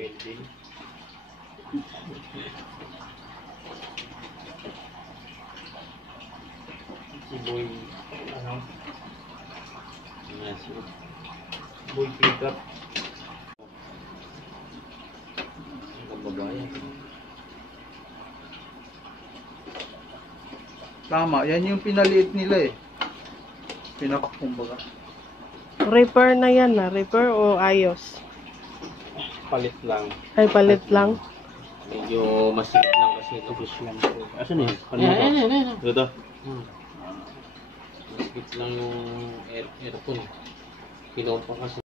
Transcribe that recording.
Pending. Si Boy, ano? Yes. Boy Pickup. Ang babae. Tama, yan yung pinaliit nila eh. Pinapak kumbaga. Repair na yan na. Repair o ayos? Palit lang. Ay, palit lang. Medyo masikip lang kasi ito. Tapos lang po. Asan eh? Ayan. Ito. Masikip lang yung aircon. Kinompa kasi.